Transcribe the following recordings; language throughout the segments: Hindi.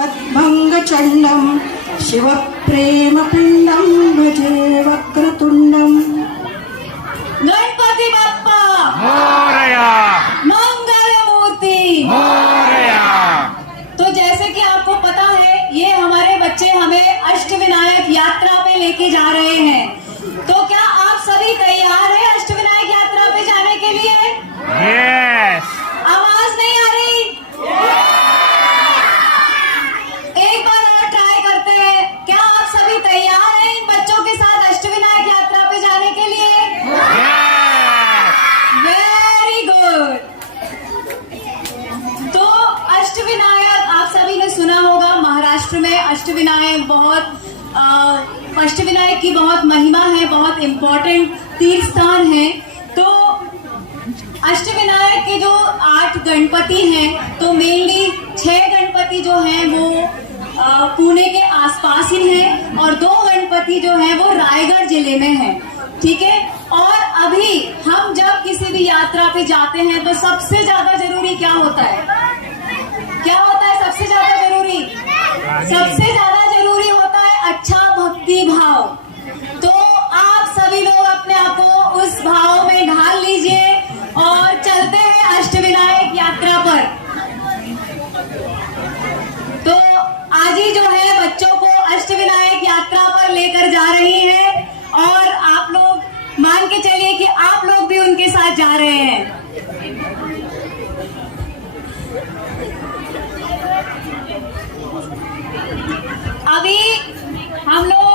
भंगचंडम शिव प्रेम पिंडम भजे वक्रतुंडम। गणपति बप्पा मोरया, मंगल मूर्ति मोरया। तो जैसे कि आपको पता है, ये हमारे बच्चे हमें अष्टविनायक यात्रा पे लेके जा रहे हैं। तो क्या आप सभी तैयार हैं अष्टविनायक यात्रा पे जाने के लिए? यस। आवाज नहीं आ रही? एक बार और ट्राई करते हैं। क्या आप सभी तैयार हैं इन बच्चों के साथ अष्टविनायक यात्रा पे जाने के लिए? Very good. तो अष्टविनायक आप सभी ने सुना होगा, महाराष्ट्र में अष्टविनायक की बहुत महिमा है, बहुत इम्पोर्टेंट तीर्थ स्थान है। तो अष्टविनायक के जो 8 गणपति हैं, तो मेनली 6 गणपति जो हैं वो पुणे के आसपास ही हैं और 2 गणपति जो हैं वो रायगढ़ जिले में हैं। ठीक है। और अभी हम जब किसी भी यात्रा पे जाते हैं तो सबसे ज्यादा जरूरी क्या होता है? क्या होता है सबसे ज्यादा जरूरी? सबसे ज्यादा जरूरी होता है अच्छा भक्ति भाव। तो आप सभी लोग अपने आप को उस भाव में ढाल लीजिए और चलते हैं अष्टविनायक यात्रा पर। तो आज ही जो है बच्चों को अष्टविनायक यात्रा पर लेकर जा रही है और आप लोग मान के चलिए कि आप लोग भी उनके साथ जा रहे हैं। अभी हम लोग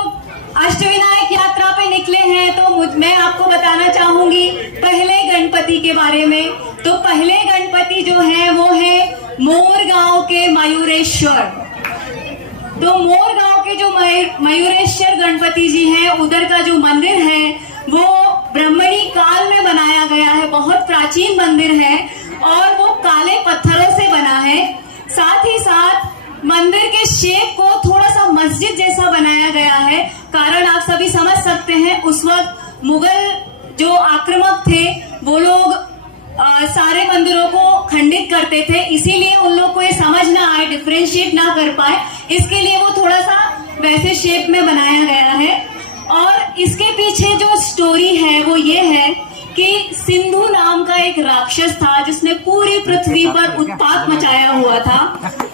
अष्टविनायक यात्रा पे निकले हैं तो मैं आपको बताना चाहूंगी पहले गणपति के बारे में। तो पहले गणपति जो है वो है मोरगांव के मयूरेश्वर। तो मोरगांव के जो मयूरेश्वर गणपति जी हैं, उधर का जो मंदिर है वो ब्राह्मणी काल में बनाया गया है। बहुत प्राचीन मंदिर है और वो काले पत्थरों से बना है। साथ ही साथ मंदिर के शेप को थोड़ा सा मस्जिद जैसा बनाया गया है। कारण आप सभी समझ सकते हैं, उस वक्त मुगल जो आक्रामक थे वो लोग सारे मंदिरों को खंडित करते थे, इसीलिए उन लोग को ये समझ ना आए, डिफरेंशिएट ना कर पाए, इसके लिए वो थोड़ा सा वैसे शेप में बनाया गया है। और इसके पीछे जो स्टोरी है वो ये है कि सिंधु नाम का एक राक्षस था जिसने पूरी पृथ्वी पर उत्पात मचाया हुआ था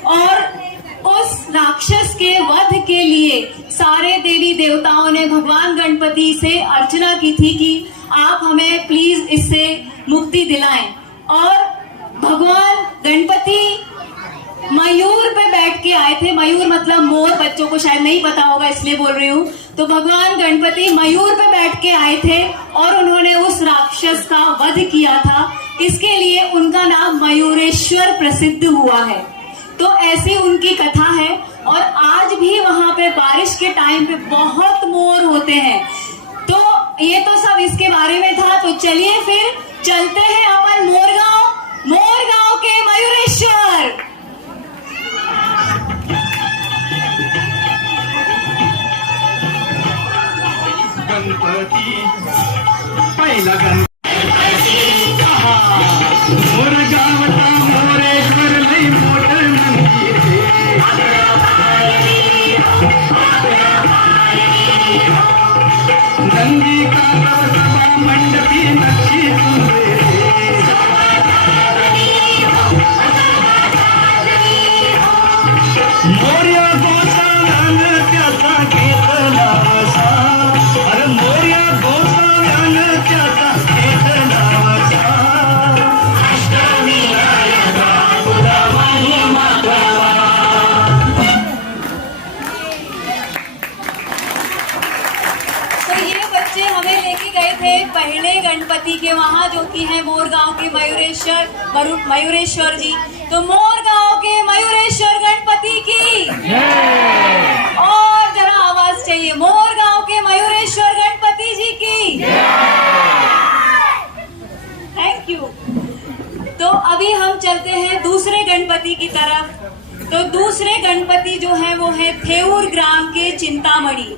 और उस राक्षस के वध के लिए सारे देवी देवताओं ने भगवान गणपति से अर्चना की थी कि आप हमें प्लीज इससे मुक्ति दिलाएं। और भगवान गणपति मयूर पे बैठ के आए थे। मयूर मतलब मोर, बच्चों को शायद नहीं पता होगा इसलिए बोल रही हूँ। तो भगवान गणपति मयूर पे बैठ के आए थे और उन्होंने उस राक्षस का वध किया था। इसके लिए उनका नाम मयूरेश्वर प्रसिद्ध हुआ है। तो ऐसी उनकी कथा है और आज भी वहां पे बारिश के टाइम पे बहुत मोर होते हैं। तो ये तो सब इसके बारे में था। तो चलिए फिर चलते हैं अपन मोरगांव के मयूरेश्वर। गणपति पहिला गणपती मोरगावचा मोरेश्वर लई मोठं मंदिर नंदी कालव सभा मंडपी नक्षी मोर्या गोसाव्यान त्याचा घेतला वसा। अरे मोर्या गोसाव्यान त्याचा घेतला वसा। तो ये बच्चे हमें लेके गए थे पहले गणपति के वहां, जो कि है मोरगांव के मयूरेश्वर जी। तो मोरगांव के मयूरेश्वर गणपति की और जरा आवाज चाहिए, मोरगांव के मयूरेश्वर गणपति जी की। Thank you. तो अभी हम चलते हैं दूसरे गणपति की तरफ। तो दूसरे गणपति जो है वो है थेऊर ग्राम के चिंतामणि।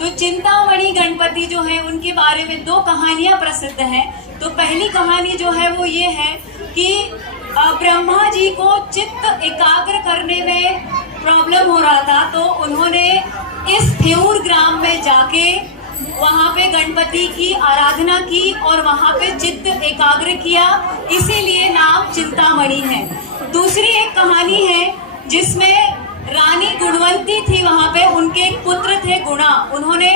तो चिंतामणि गणपति जो है उनके बारे में 2 कहानियां प्रसिद्ध हैं। तो पहली कहानी जो है वो ये है कि ब्रह्मा जी को चित्त एकाग्र करने में प्रॉब्लम रहा था तो उन्होंने इस थेऊर ग्राम में जाके वहाँ पे गणपति की आराधना की और वहाँ पे चित्त एकाग्र किया, इसीलिए नाम चिंतामणि है। दूसरी एक कहानी है जिसमें रानी गुणवंती थी, वहाँ पे उनके एक पुत्र थे गुणा। उन्होंने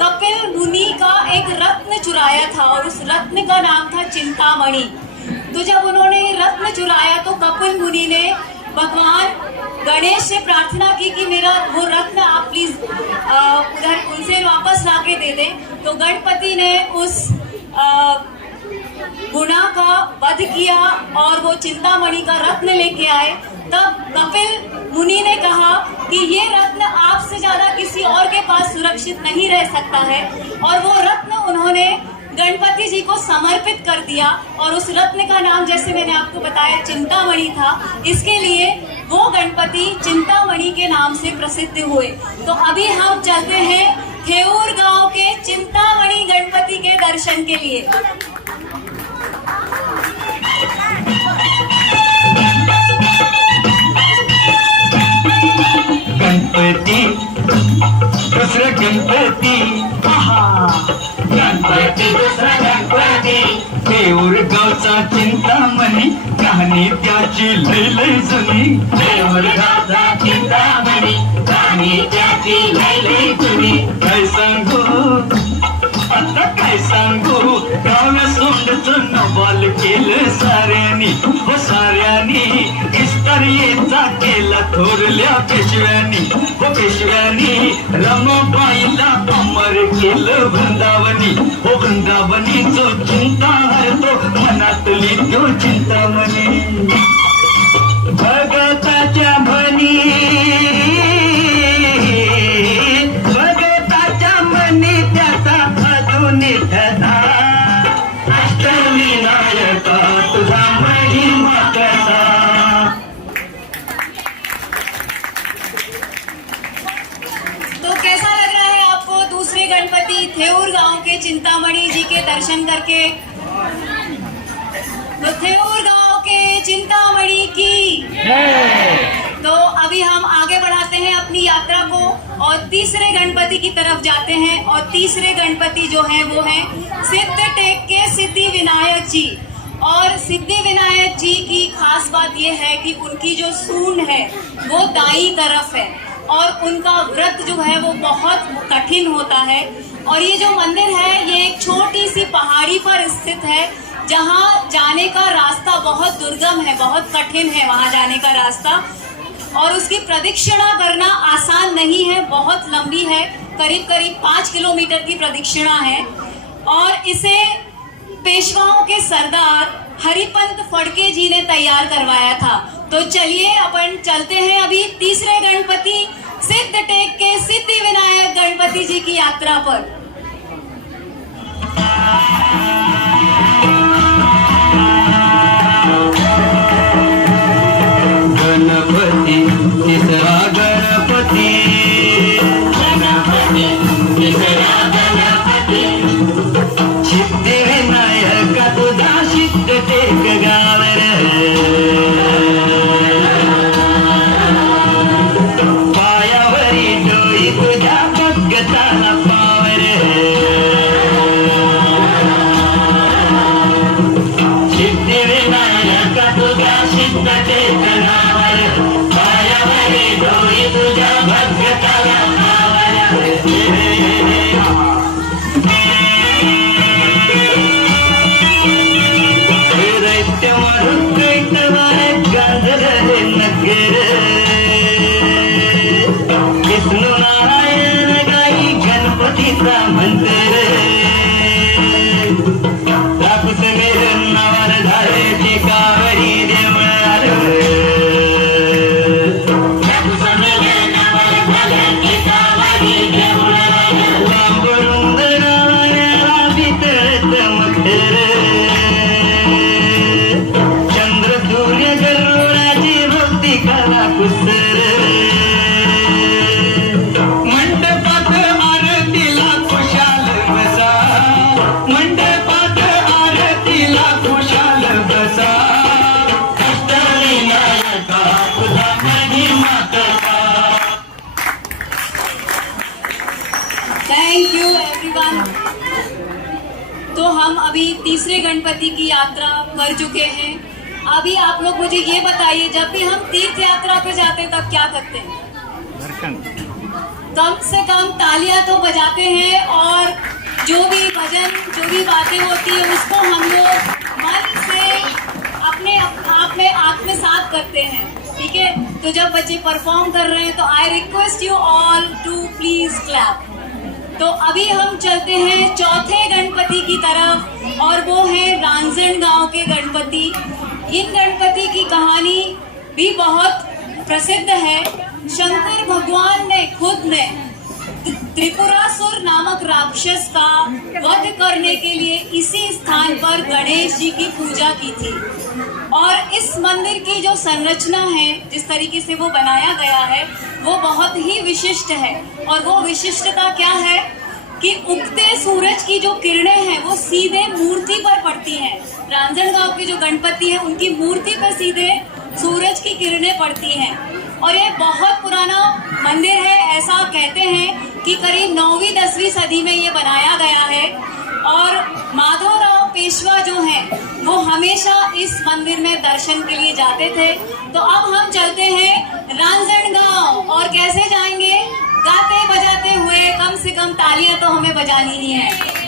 कपिल मुनि का एक रत्न चुराया था और उस रत्न का नाम था चिंतामणि। तो जब उन्होंने रत्न चुराया तो कपिल मुनि ने भगवान गणेश से प्रार्थना की कि मेरा वो रत्न आप प्लीज उधर उनसे वापस लाके दे दें। तो गणपति ने उस गुणा का वध किया और वो चिंतामणि का रत्न लेके आए। तब कपिल मुनि ने कहा कि ये रत्न आपसे ज्यादा किसी और के पास सुरक्षित नहीं रह सकता है, और वो रत्न उन्होंने गणपति जी को समर्पित कर दिया। और उस रत्न का नाम, जैसे मैंने आपको बताया, चिंतामणि था। इसके लिए वो गणपति चिंतामणि के नाम से प्रसिद्ध हुए। तो अभी हम चलते हैं थेऊर गांव के चिंतामणि गणपति के दर्शन के लिए। गणपती दुसरा गणपती, गणपती दुसरा गणपती, थेऊर गावचा चिंतामणी, कहाणी त्याची लय लय जुनी। थेऊर गावचा चिंतामणी, कहाणी त्याची लय लय जुनी। काय सांगू आता काय सांगू, गाव्या सोंडचं नवाल केलं साऱ्यानी, हो साऱ्यानी। इस्तारियेचा केला थोरल्या पेशव्यानी, हो पेशव्यानी। रमाबाईला अमर केलं वृंदावनी, हो वृंदावनी। जो चिंता हरतो मनातली तो चिंतामणी, भगताच्या म्हणी, भगताच्या म्हणी त्याचा अजून ठसा। अष्टविनायका तुझा महिमा कसा। तो कैसा लग रहा है आपको दूसरे गणपति थेऊर गांव के चिंतामणि जी के दर्शन करके? तो थेऊर गांव के चिंतामणि की। तो अभी हम आगे बढ़ाते हैं अपनी यात्रा को और तीसरे गणपति की तरफ जाते हैं। और तीसरे गणपति जो हैं वो हैं सिद्ध टेक के सिद्धि विनायक जी। और सिद्धि विनायक जी की खास बात ये है कि उनकी जो सूंड है वो दाईं तरफ है और उनका व्रत जो है वो बहुत कठिन होता है। और ये जो मंदिर है ये एक छोटी सी पहाड़ी पर स्थित है, जहाँ जाने का रास्ता बहुत दुर्गम है, बहुत कठिन है वहाँ जाने का रास्ता। और उसकी प्रदक्षिणा करना आसान नहीं है, बहुत लंबी है, करीब करीब 5 किलोमीटर की प्रदक्षिणा है। और इसे पेशवाओं के सरदार हरिपंत फड़के जी ने तैयार करवाया था। तो चलिए अपन चलते हैं अभी तीसरे गणपति सिद्ध टेक के सिद्धि विनायक गणपति जी की यात्रा पर। गणपती तिसरा गणपती, गणपती तिसरा गणपती, सिद्धी विनायका तुझा सिद्ध टेक गावर। पायावरी डोई तुझ्या भगताला पावर। सिद्धी विनायका तुझा सिद्ध टेक गावर, पायावरी डोई तुझ्या भगताला पावर। विष्णु नारायण गाई गणपतीचा मंदिर, राखूस मेर नावार झाले टेकावरी देवळ। राखूस मेर नावार झाले हम अभी तीसरे गणपति की यात्रा कर चुके हैं। अभी आप लोग मुझे ये बताइए, जब भी हम तीर्थ यात्रा पे जाते हैं तब क्या करते हैं? कम से कम तालियां तो बजाते हैं और जो भी भजन, जो भी बातें होती है उसको हम लोग मन से अपने आप में आत्मसात करते हैं। ठीक है, तो जब बच्चे परफॉर्म कर रहे हैं तो I request you all to please clap. तो अभी हम चलते हैं चौथे गणपति की तरफ और वो है रांजणगांव के गणपति। इन गणपति की कहानी भी बहुत प्रसिद्ध है। शंकर भगवान ने खुद ने त्रिपुरासुर नामक राक्षस का वध करने के लिए इसी स्थान पर गणेश जी की पूजा की थी। और इस मंदिर की जो संरचना है, जिस तरीके से वो बनाया गया है, वो बहुत ही विशिष्ट है। और वो विशिष्टता क्या है कि उगते सूरज की जो किरणें हैं वो सीधे मूर्ति पर पड़ती हैं। रांजणगांव के जो गणपति हैं उनकी मूर्ति पर सीधे सूरज की किरणें पड़ती हैं। और ये बहुत पुराना मंदिर है। ऐसा कहते हैं कि करीब 9वीं 10वीं सदी में ये बनाया गया है। और माधवराव पेशवा जो हैं वो हमेशा इस मंदिर में दर्शन के लिए जाते थे। तो अब हम चलते हैं रांजणगांव। और कैसे जाएंगे? गाते बजाते हुए। कम से कम तालियां तो हमें बजानी ही है।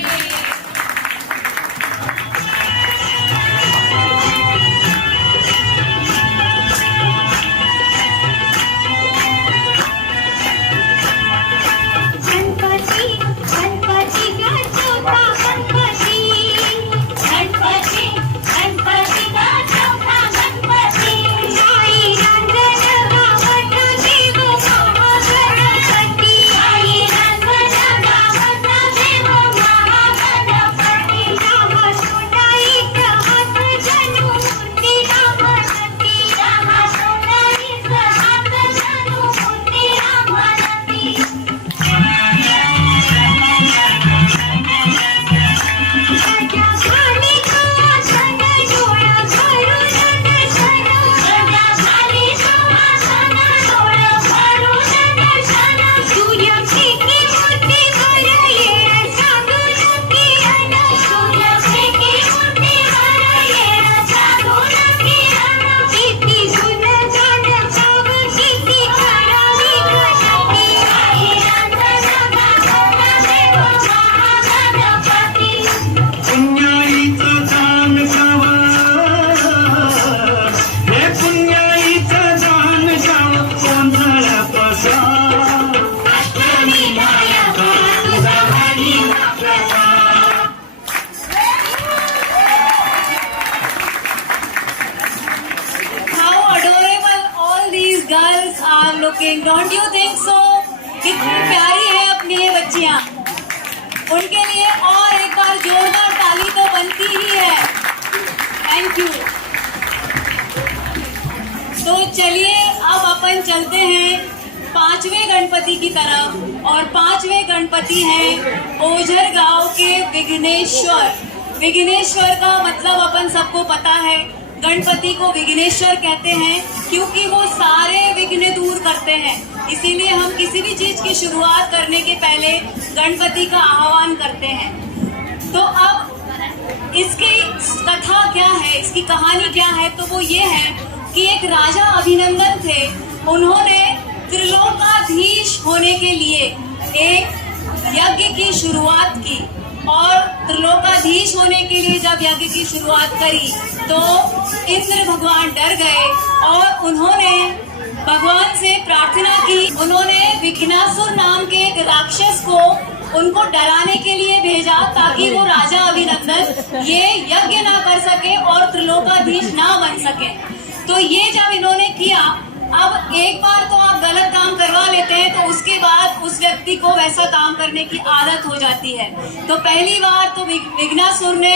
Don't you think so? कितनी प्यारी है अपनी ये बच्चियां। उनके लिए और एक बार जोरदार ताली तो बनती ही है। Thank you. तो चलिए अब अपन चलते हैं 5वें गणपति की तरफ। और 5वें गणपति हैं ओझर गांव के विघ्नेश्वर। विघ्नेश्वर का मतलब अपन सबको पता है। गणपति को विघ्नेश्वर कहते हैं क्योंकि वो सारे विघ्न दूर करते हैं। इसीलिए हम किसी भी चीज की शुरुआत करने के पहले गणपति का आह्वान करते हैं। तो अब इसकी कथा क्या है, इसकी कहानी क्या है? तो वो ये है कि एक राजा अभिनंदन थे। उन्होंने त्रिलोकाधीश होने के लिए एक यज्ञ की शुरुआत की। और त्रिलोकाधीश होने के लिए जब यज्ञ की शुरुआत करी तो इंद्र भगवान डर गए और उन्होंने भगवान से प्रार्थना की। उन्होंने विघ्नासुर नाम के एक राक्षस को उनको डराने के लिए भेजा ताकि वो राजा अभिनंदन ये यज्ञ ना कर सके और त्रिलोकाधीश ना बन सके। तो ये जब इन्होंने किया, अब एक बार तो आप गलत काम करवा लेते हैं तो उसके बाद उस व्यक्ति को वैसा काम करने की आदत हो जाती है। तो पहली बार तो विघ्नासुर ने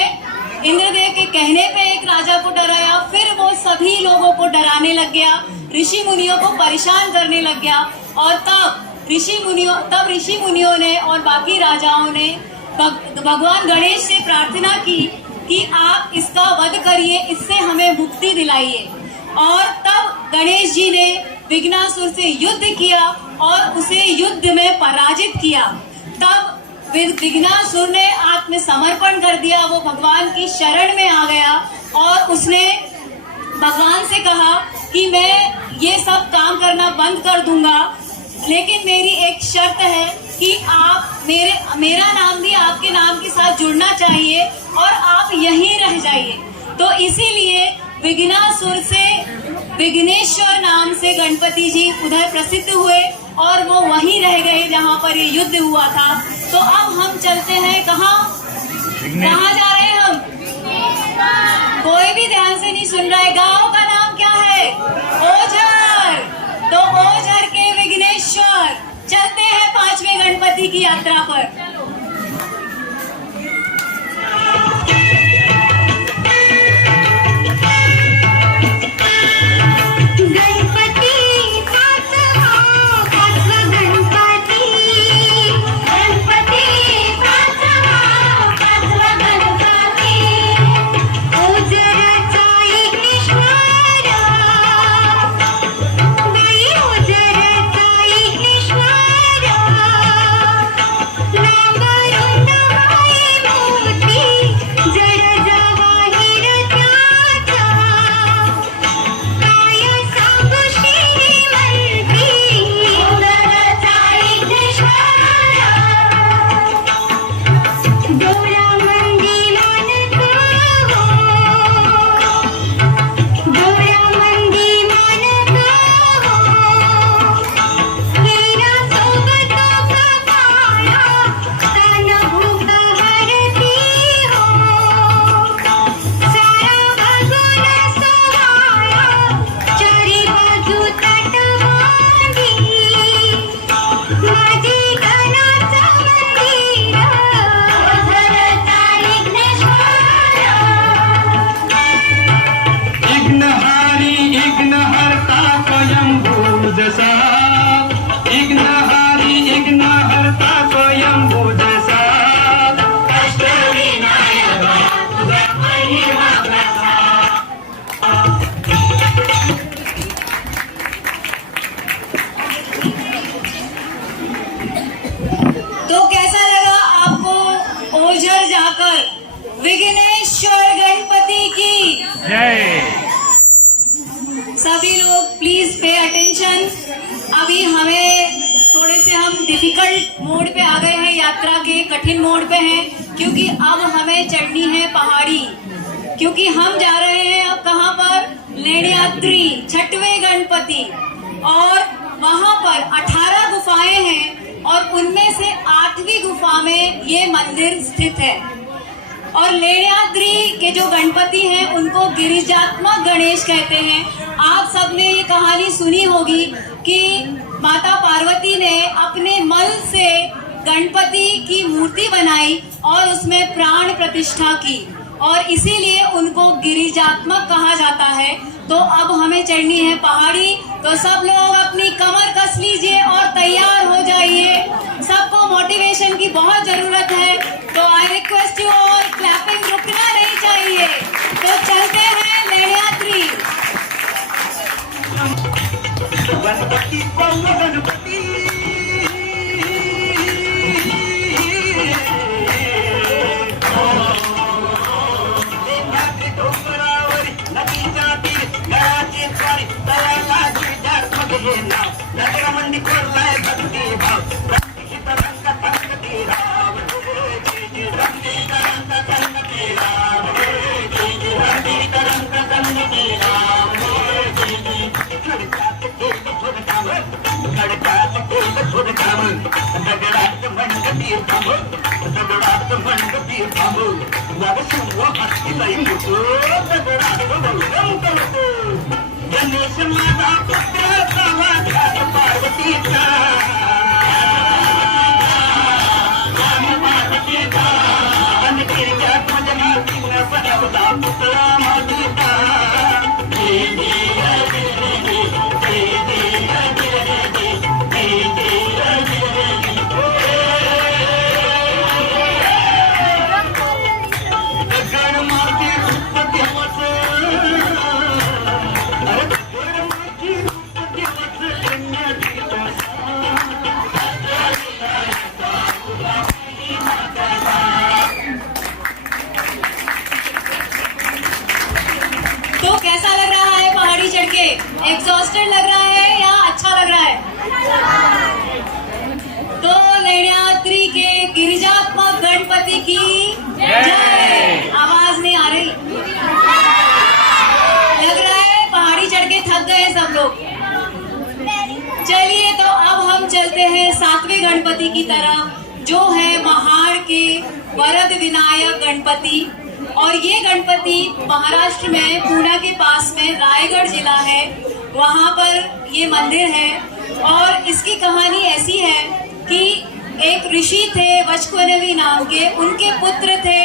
इंद्रदेव के कहने पे एक राजा को डराया, फिर वो सभी लोगों को डराने लग गया, ऋषि मुनियों को परेशान करने लग गया। और तब ऋषि मुनियों ने और बाकी राजाओं ने भगवान गणेश से प्रार्थना की कि आप इसका वध करिए, इससे हमें मुक्ति दिलाइए। और तब गणेश जी ने विघ्नासुर से युद्ध किया और उसे युद्ध में पराजित किया। तब विघ्नासुर ने आत्मसमर्पण कर दिया, वो भगवान की शरण में आ गया और उसने भगवान से कहा कि मैं ये सब काम करना बंद कर दूंगा, लेकिन मेरी एक शर्त है कि आप मेरा नाम भी आपके नाम के साथ जुड़ना चाहिए और आप यहीं रह जाइए। तो इसीलिए विघ्नासुर से विघ्नेश्वर नाम से गणपति जी उधर प्रसिद्ध हुए और वो वहीं रह गए जहाँ पर ये युद्ध हुआ था। तो अब हम चलते हैं कहाँ जा रहे हैं हम? कोई भी ध्यान से नहीं सुन रहा है। गांव का नाम क्या है? ओझर। तो ओझर के विघ्नेश्वर चलते हैं 5वें गणपति की यात्रा पर। विघ्नेश्वर गणपति की जय। सभी लोग प्लीज पे अटेंशन। अभी हमें थोड़े से हम डिफिकल्ट मोड पे आ गए हैं, यात्रा के कठिन मोड पे हैं, क्योंकि अब हमें चढ़नी है पहाड़ी। क्योंकि हम जा रहे हैं अब कहाँ पर? लेण्याद्री 6वें गणपति। और वहां पर 18 गुफाएं हैं और उनमें से 8वीं गुफा में ये मंदिर स्थित है। और लेण्याद्री के जो गणपति हैं उनको गिरिजात्मक गणेश कहते हैं। आप सबने ये कहानी सुनी होगी कि माता पार्वती ने अपने मल से गणपति की मूर्ति बनाई और उसमें प्राण प्रतिष्ठा की और इसीलिए उनको गिरिजात्मक कहा जाता है। तो अब हमें चढ़नी है पहाड़ी, तो सब लोग अपनी कमर कस लीजिए और तैयार हो जाइए। सबको मोटिवेशन की बहुत जरूरत है, तो I request you all, clapping रुकना नहीं चाहिए। तो चलते हैं लेण्याद्री। गणपति बप्पा गणपति डोंगरावरी नदीच्या तीर गळाची स्वारी तळाला गिरिजात्मक हे नाव नगरमंदी कोरलाय भक्ती भाव रंगीत रंग संगती राम रंगीत रंग संगती राम रंगीत रंग संगती राम खडकात केलं थोडं काम खडकात केलं थोडं काम दगडात मंडपी थांब दगडात मंडपी थांब नरसिंह हस्ती लई दगडात मंडपी गणेश माझा पुत्र समाधान पार्वतीचा पार्वतीचा आणि गिरिजात माझ्या तीन बनवला पुतळा माझीचा चलते हैं 7वें गणपति की तरफ, जो है महाड़ के वरद विनायक गणपति। और ये गणपति महाराष्ट्र में पुणे के पास में रायगढ़ जिला है, वहाँ पर ये मंदिर है। और इसकी कहानी ऐसी है कि एक ऋषि थे वचक्वनवी नाम के, उनके पुत्र थे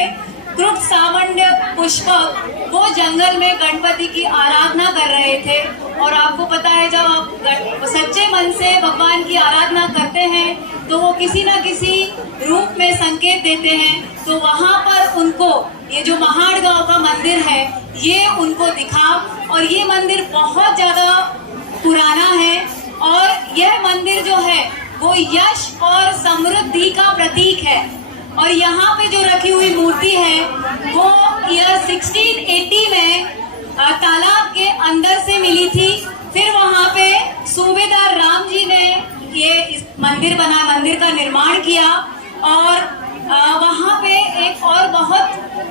कृत सावंड्य पुष्पक। वो जंगल में गणपति की आराधना कर रहे थे। और आपको पता है, जब आप सच्चे मन से भगवान की आराधना करते हैं तो वो किसी न किसी रूप में संकेत देते हैं। तो वहाँ पर उनको ये जो महाड़ गांव का मंदिर है ये उनको दिखा। और ये मंदिर बहुत ज्यादा पुराना है और यह मंदिर जो है वो यश और समृद्धि का प्रतीक है। और यहाँ पे जो रखी हुई मूर्ति है वो ईयर 1680 में तालाब के अंदर से मिली थी। फिर वहाँ पे सूबेदार राम जी ने ये इस मंदिर का निर्माण किया। और वहाँ पे एक और बहुत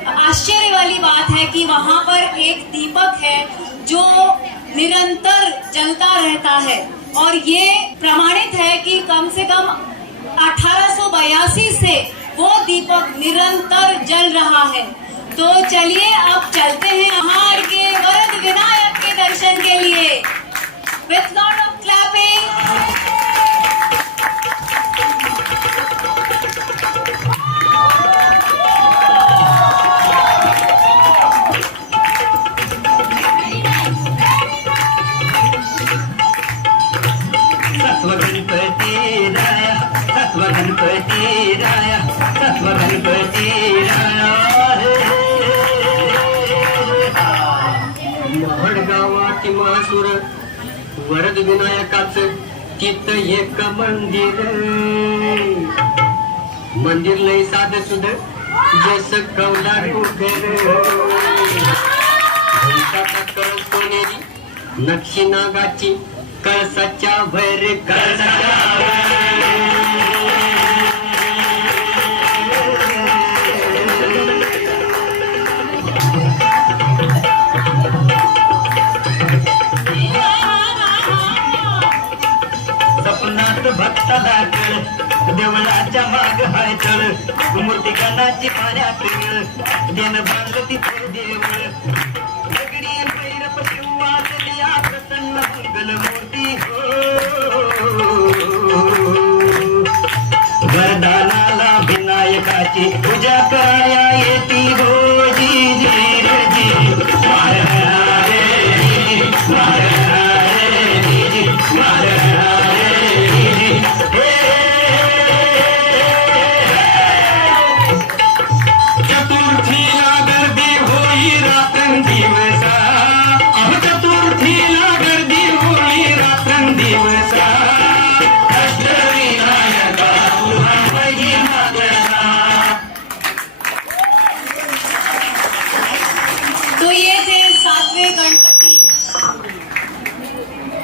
आश्चर्य वाली बात है कि वहाँ पर एक दीपक है जो निरंतर जलता रहता है। और ये प्रमाणित है कि कम से कम 1882 से वो दीपक निरंतर जल रहा है। तो चलिए अब चलते हैं महाड़ के वरद विनायक के दर्शन के लिए। With lot of clapping. महाडगावाची महासुर वरद विनायकाचं चित्त एक मंदिर लय साध सुध जस कौलार सोनेरी नक्षी नागाची कळसाच्या भैर भक्ताला कळ देवळाच्या माग हाय तळ मूर्तिकानाची पाण्यात देन बांधलं तिथे देवळ दगडी भैरप शिवातली प्रसन्न मंगल मूर्ती वरदानाला विनायकाची पूजा कराया येती हो जी जी रे जी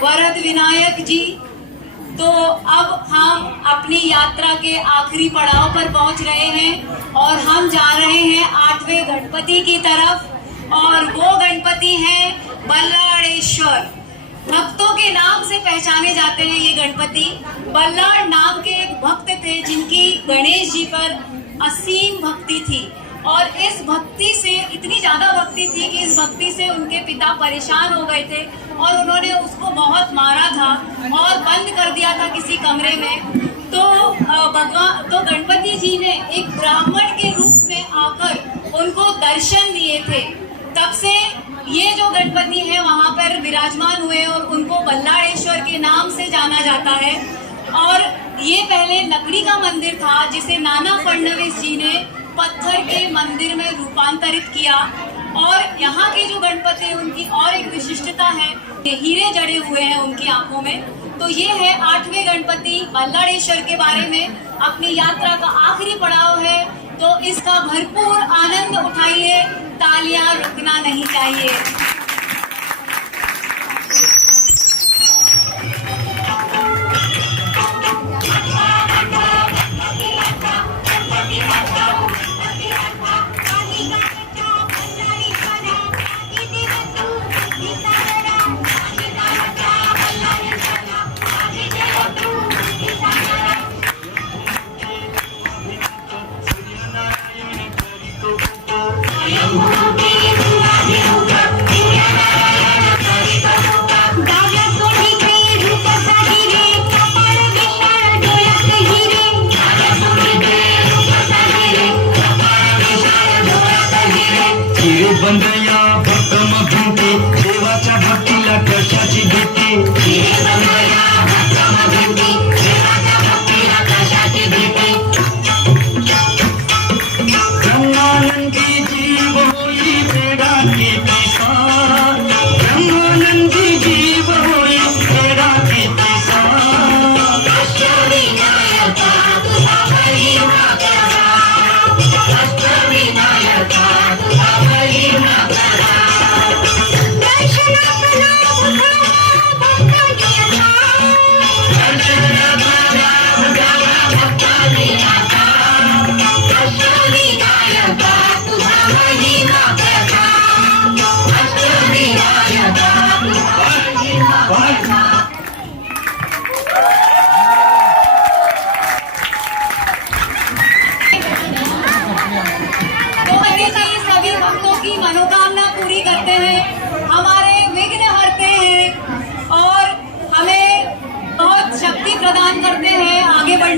वरद विनायक जी। तो अब हम अपनी यात्रा के आखिरी पड़ाव पर पहुंच रहे हैं और हम जा रहे हैं 8वें गणपति की तरफ। और वो गणपति हैं बल्लाळेश्वर। भक्तों के नाम से पहचाने जाते हैं ये गणपति। बल्लाळ नाम के एक भक्त थे जिनकी गणेश जी पर असीम भक्ति थी। और इस भक्ति से इतनी ज्यादा भक्ति थी कि इस भक्ति से उनके पिता परेशान हो गए थे और उन्होंने उसको बहुत मारा था और बंद कर दिया था किसी कमरे में। तो गणपति जी ने एक ब्राह्मण के रूप में आकर उनको दर्शन दिए थे। तब से ये जो गणपति है वहाँ पर विराजमान हुए और उनको बल्लाळेश्वर के नाम से जाना जाता है। और ये पहले लकड़ी का मंदिर था जिसे नाना फडणवीस जी ने पत्थर के मंदिर में रूपांतरित किया। और यहाँ के जो गणपति हैं उनकी और एक विशिष्टता है, हीरे जड़े हुए हैं उनकी आंखों में। तो ये है 8वें गणपति बल्लाळेश्वर के बारे में। अपनी यात्रा का आखिरी पड़ाव है तो इसका भरपूर आनंद उठाइए, तालियां रुकना नहीं चाहिए।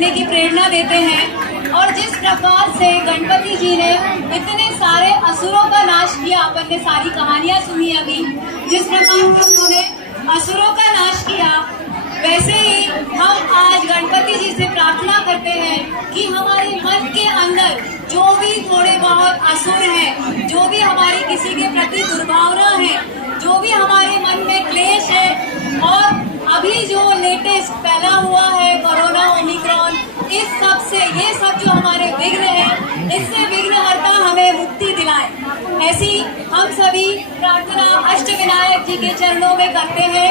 करने की प्रेरणा देते हैं। और जिस प्रकार से गणपति जी ने इतने सारे असुरों का नाश किया, अपन ने सारी कहानियां सुनी अभी, जिस प्रकार से उन्होंने असुरों का नाश किया, वैसे ही हम आज गणपति जी से प्रार्थना करते हैं कि हमारे मन के अंदर जो भी थोड़े बहुत असुर हैं, जो भी हमारी किसी के प्रति दुर्भावना है, जो भी हमारे मन में क्लेश है, और अभी जो लेटेस्ट फैला हुआ है कोरोना ओमिक्रॉन, इस सब से, ये सब जो हमारे विघ्न है, इससे विघ्नहर्ता हमें मुक्ति दिलाए। ऐसी हम सभी प्रार्थना अष्टविनायक जी के चरणों में करते हैं।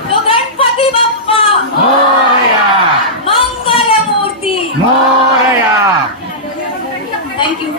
तो गणपति बप्पा मोरया, मंगल मूर्ति, मोरया। Thank you.